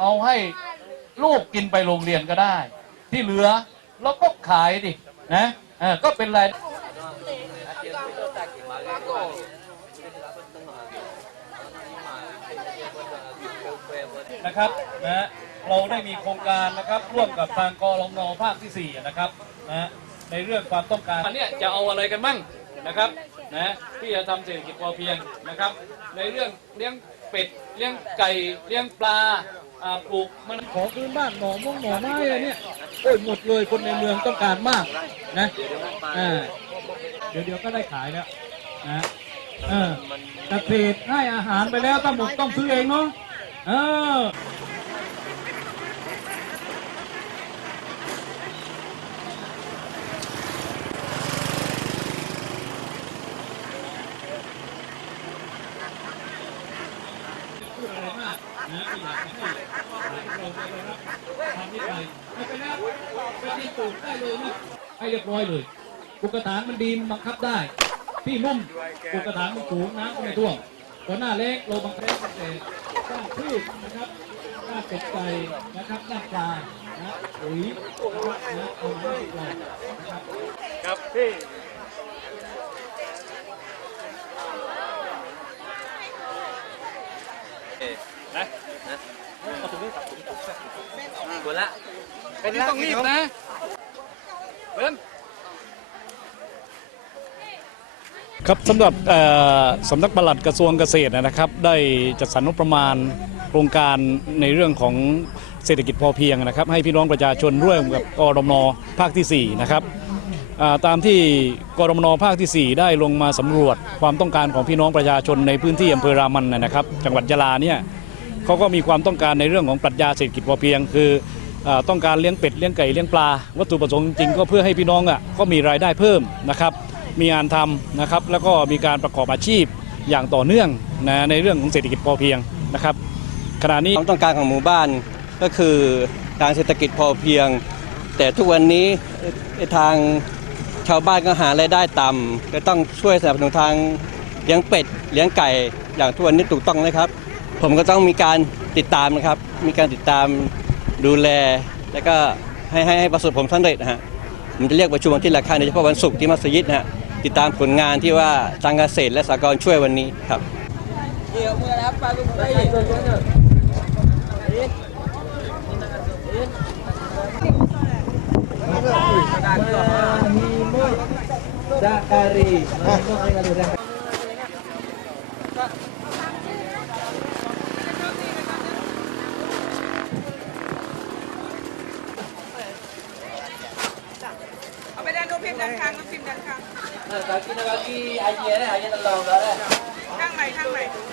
เอาให้ลูกกินไปโรงเรียนก็ได้ ที่เหลือเราก็ขายดินะเออก็เป็นไรายนะครับนะฮะเราได้มีโครงการนะครับร่วมกับทางกรมนภาคที่4นะครับนะฮะในเรื่องความต้องการอันเนี้ยจะเอาอะไรกันบ้างนะครับนะที่จะทำเศรษฐกิจพอเพียงนะครับ ในเรื่องเลี้ยง เป็ดเลี้ยงไก่เลี้ยงปลาอ่าปลูกมันของพื้นบ้านหน่อมงหน่อไม้อะไรเนี่ยโอ้ยหมดเลยคนในเมืองต้องการมากนะอ่าเดี๋ยวเดี๋ยวก็ได้ขายแล้วนะเออแต่เพจให้อาหารไปแล้วต้าหมดต้องซื้อเองเนาะเออ พูด อะไรมากนะไม่อยากจะให้เราไปรับทำที่ไปไม่ไปแล้วไปที่ปลูกได้เลยนะให้เรียบร้อยเลยปลูกกระถางมันดีมันบังคับได้ที่นุ่มปลูกกระถางมันสูงน้ำก็ไม่ท่วมตอนหน้าเล็กเราบังคับแต่สร้างพืชนะครับสร้าเป็ดไก่นะครับสร้าปลานะปุ๋ยนะครับนะเอามาเรานะครับครับพี่ หมดละอันนี้ต้องรีบนะเบิ้ลครับสำหรับสำนักปลัดกระทรวงเกษตรนะครับ ได้จัดสรรงบประมาณโครงการในเรื่องของเศรษฐกิจพอเพียงนะครับ ให้พี่น้องประชาชนร่วมกับกรมนภาคที่ 4 นะครับตามที่กรมนภาคที่ 4 ได้ลงมาสำรวจความต้องการของพี่น้องประชาชนในพื้นที่อำเภอรามันนะครับ จังหวัดยะลาเนี่ย เขาก็มีความต้องการในเรื่องของปรัชญาเศรษฐกิจพอเพียง คืออต้องการเลี้ยงเป็ดเลี้ยงไก่เลี้ยงปลา วัตถุประสงค์จริงก็เพื่อให้พี่น้องอะก็มีรายได้เพิ่มนะครับมีงานทำนะครับแล้วก็มีการประกอบอาชีพอย่างต่อเนื่องนะในเรื่องของเศรษฐกิจพอเพียงนะครับขณะนี้ความต้องการของหมู่บ้านก็คือการเศรษฐกิจพอเพียง แต่ทุกวันนี้ทางชาวบ้านก็หารายได้ต่ำก็ต้องช่วยสนับสนุนทางเลี้ยงเป็ดเลี้ยงไก่อย่างทุกวันนี้ถูกต้องนะครับ ผมก็ต้องมีการติดตามนะครับ มีการติดตามดูแล แล้วก็ให้ให้ให้ประสบผลสำเร็จนะฮะผมจะเรียกประชุมวันที่ละครั้งโดยเฉพาะวันศุกร์ที่มัสยิดนะฮะติดตามผลงานที่ว่าทางเกษตรและสหกรณ์ช่วยวันนี้ครับเอาไปด้านโน้นพิมพ์ด้านข้างโน้นพิม พ์ด้านข้าง Kaki nak bagi ayah dah, ayah tolong dah dah.